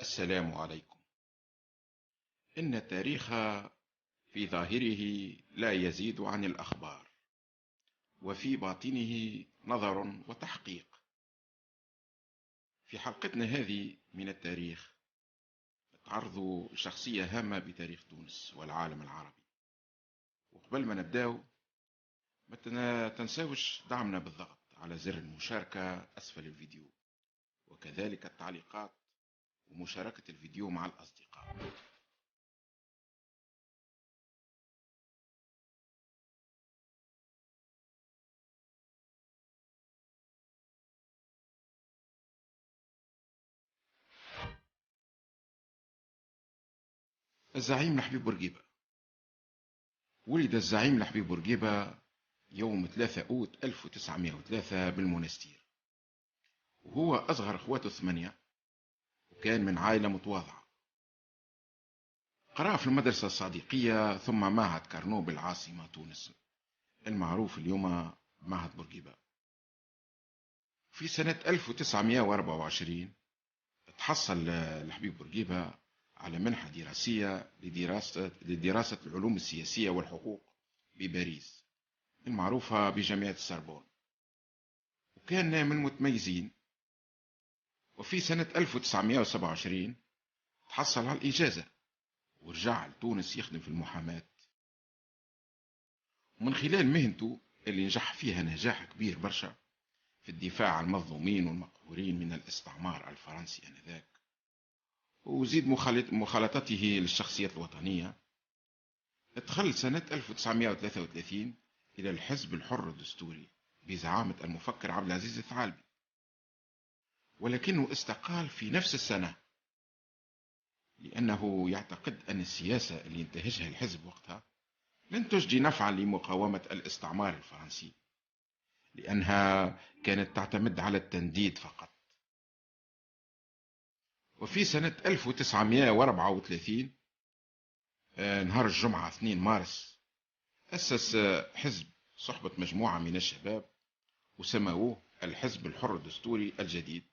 السلام عليكم. إن التاريخ في ظاهره لا يزيد عن الأخبار، وفي باطنه نظر وتحقيق. في حلقتنا هذه من التاريخ نتعرض شخصية هامة بتاريخ تونس والعالم العربي. وقبل ما نبداو ما تنساوش دعمنا بالضغط على زر المشاركة أسفل الفيديو، وكذلك التعليقات ومشاركة الفيديو مع الأصدقاء. الزعيم لحبيب بورقيبة. ولد الزعيم لحبيب بورقيبة يوم 3 أوت 1903 بالمنستير، وهو أصغر أخواته 8، وكان من عائلة متواضعة. قرأ في المدرسة الصادقية ثم معهد كارنو بالعاصمة تونس المعروف اليوم معهد بورقيبة. في سنة 1924 تحصل لحبيب بورقيبة على منحة دراسية لدراسة العلوم السياسية والحقوق بباريس المعروفة بجامعة السربون، وكان من المتميزين. وفي سنة 1927 تحصل على الإجازة ورجع لتونس يخدم في المحاماة. ومن خلال مهنته اللي نجح فيها نجاح كبير برشا في الدفاع عن المظلومين والمقهورين من الاستعمار الفرنسي آنذاك، وزيد مخالطته للشخصيات الوطنية، دخل سنة 1933 إلى الحزب الحر الدستوري بزعامة المفكر عبد العزيز الثعالبي، ولكنه استقال في نفس السنة لأنه يعتقد أن السياسة اللي ينتهجها الحزب وقتها لن تجدي نفعا لمقاومة الاستعمار الفرنسي، لأنها كانت تعتمد على التنديد فقط. وفي سنة 1934 نهار الجمعة 2 مارس أسس حزب صحبة مجموعة من الشباب وسموه الحزب الحر الدستوري الجديد،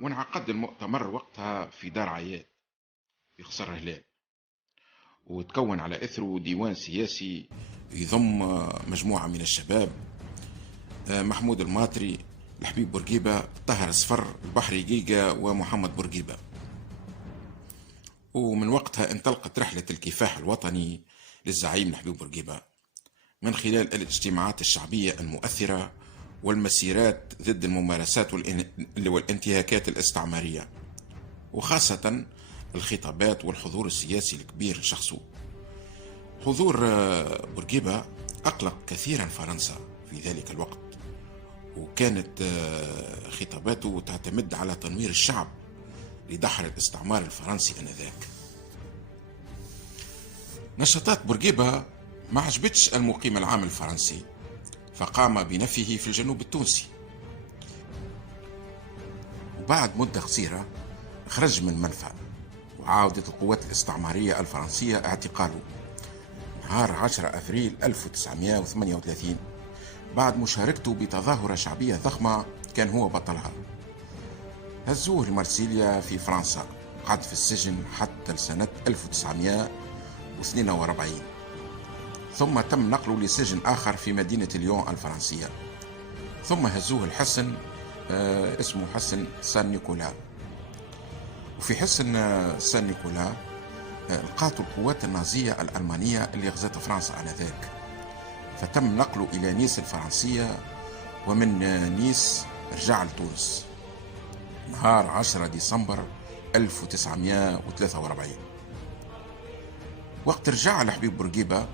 وانعقد المؤتمر وقتها في دار عياد في قصر هلال، وتكون على إثره ديوان سياسي يضم مجموعة من الشباب: محمود الماطري، الحبيب بورقيبة، طاهر الصفر، البحري جيجا، ومحمد بورقيبة. ومن وقتها انطلقت رحلة الكفاح الوطني للزعيم الحبيب بورقيبة من خلال الاجتماعات الشعبية المؤثرة والمسيرات ضد الممارسات والانتهاكات الاستعمارية، وخاصة الخطابات والحضور السياسي الكبير لشخصه. حضور بورقيبة أقلق كثيرا فرنسا في ذلك الوقت، وكانت خطاباته تعتمد على تنوير الشعب لدحر الاستعمار الفرنسي آنذاك. نشاطات بورقيبة ما عجبتش المقيم العام الفرنسي، فقام بنفيه في الجنوب التونسي، وبعد مدة قصيرة خرج من منفى، وعاودت القوات الاستعمارية الفرنسية اعتقاله نهار 10 أفريل 1938 بعد مشاركته بتظاهرة شعبية ضخمة كان هو بطلها. هزوه لمارسيليا في فرنسا، قعد في السجن حتى لسنة 1942، ثم تم نقله لسجن آخر في مدينة ليون الفرنسية، ثم هزوه الحصن اسمه حصن سان نيكولا. وفي حصن سان نيكولا لقاته القوات النازية الألمانية اللي غزت فرنسا آنذاك، فتم نقله إلى نيس الفرنسية، ومن نيس رجع لتونس نهار 10 ديسمبر 1943. وقت رجع الحبيب بورقيبة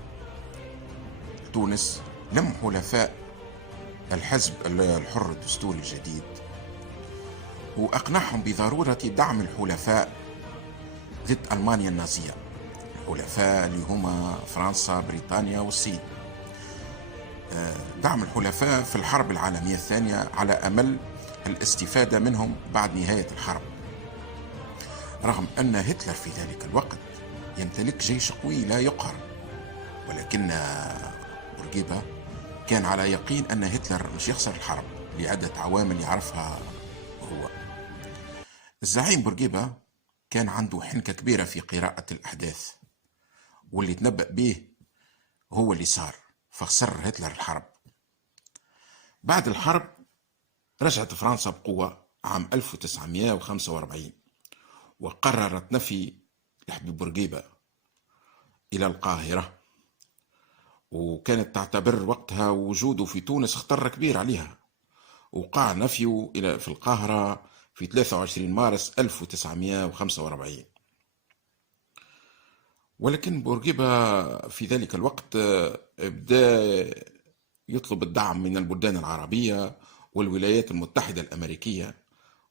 تونس لم حلفاء الحزب الحر الدستوري الجديد، وأقنعهم بضرورة دعم الحلفاء ضد ألمانيا النازية، الحلفاء اللي هما فرنسا، بريطانيا، والصين. دعم الحلفاء في الحرب العالمية الثانية على أمل الاستفادة منهم بعد نهاية الحرب، رغم أن هتلر في ذلك الوقت يمتلك جيش قوي لا يقهر، ولكن بورقيبة كان على يقين أن هتلر مش يخسر الحرب لعدة عوامل يعرفها هو. الزعيم بورقيبة كان عنده حنكة كبيرة في قراءة الأحداث، واللي تنبأ به هو اللي صار، فخسر هتلر الحرب. بعد الحرب رجعت فرنسا بقوة عام 1945، وقررت نفي الحبيب بورقيبة إلى القاهرة، وكانت تعتبر وقتها وجوده في تونس خطر كبير عليها، وقع نفيه في القاهرة في 23 مارس 1945. ولكن بورقيبة في ذلك الوقت بدأ يطلب الدعم من البلدان العربية والولايات المتحدة الأمريكية،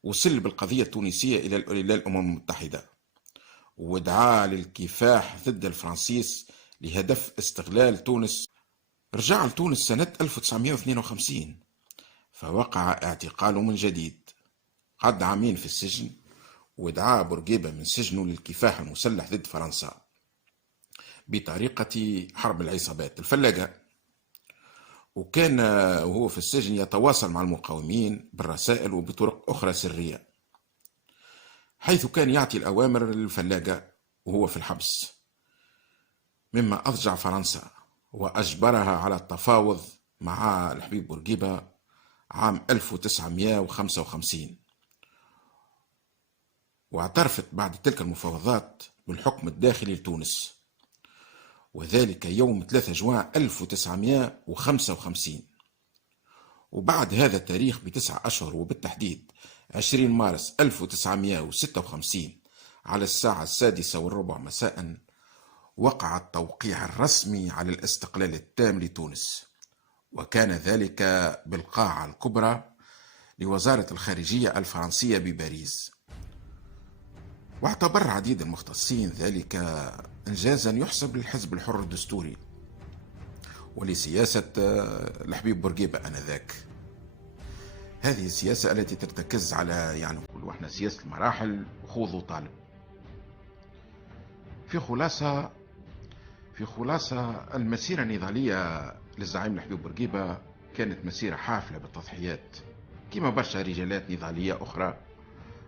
وسلب القضية التونسية إلى الأمم المتحدة، ودعا للكفاح ضد الفرنسيس لهدف استغلال تونس. رجع لتونس سنة 1952، فوقع اعتقاله من جديد. قعد عامين في السجن، ودعا بورقيبة من سجنه للكفاح المسلح ضد فرنسا بطريقة حرب العصابات الفلاجة. وكان وهو في السجن يتواصل مع المقاومين بالرسائل وبطرق أخرى سرية، حيث كان يعطي الأوامر للفلاجة وهو في الحبس، مما أضجع فرنسا وأجبرها على التفاوض مع الحبيب بورقيبة عام 1955. واعترفت بعد تلك المفاوضات بالحكم الداخلي لتونس، وذلك يوم 3 جوان 1955. وبعد هذا التاريخ ب9 أشهر، وبالتحديد 20 مارس 1956 على الساعة 6:15 مساء، وقع التوقيع الرسمي على الاستقلال التام لتونس، وكان ذلك بالقاعة الكبرى لوزارة الخارجية الفرنسية بباريس. واعتبر عديد المختصين ذلك إنجازا يحسب للحزب الحر الدستوري ولسياسة الحبيب بورقيبة آنذاك. هذه السياسة التي ترتكز على نقولوا احنا سياسة المراحل وخوض وطالب. في خلاصة المسيرة النضالية للزعيم الحبيب بورقيبة كانت مسيرة حافلة بالتضحيات، كما برشا رجالات نضالية أخرى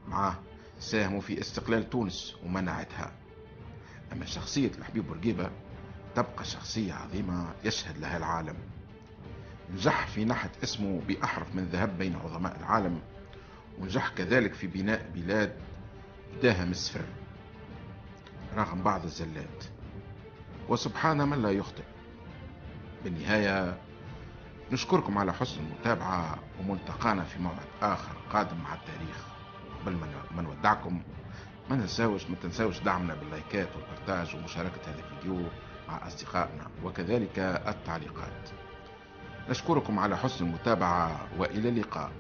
معه ساهموا في استقلال تونس ومنعتها. أما شخصية الحبيب بورقيبة تبقى شخصية عظيمة يشهد لها العالم. نجح في نحت اسمه بأحرف من ذهب بين عظماء العالم، ونجح كذلك في بناء بلاد بداها من الصفر رغم بعض الزلات، وسبحان من لا يخطئ. بالنهاية نشكركم على حسن المتابعة، وملتقانا في موعد آخر قادم مع التاريخ. قبل ما نودعكم ما تنساوش دعمنا باللايكات والبرتاج ومشاركة هذا الفيديو مع أصدقائنا، وكذلك التعليقات. نشكركم على حسن المتابعة، وإلى اللقاء.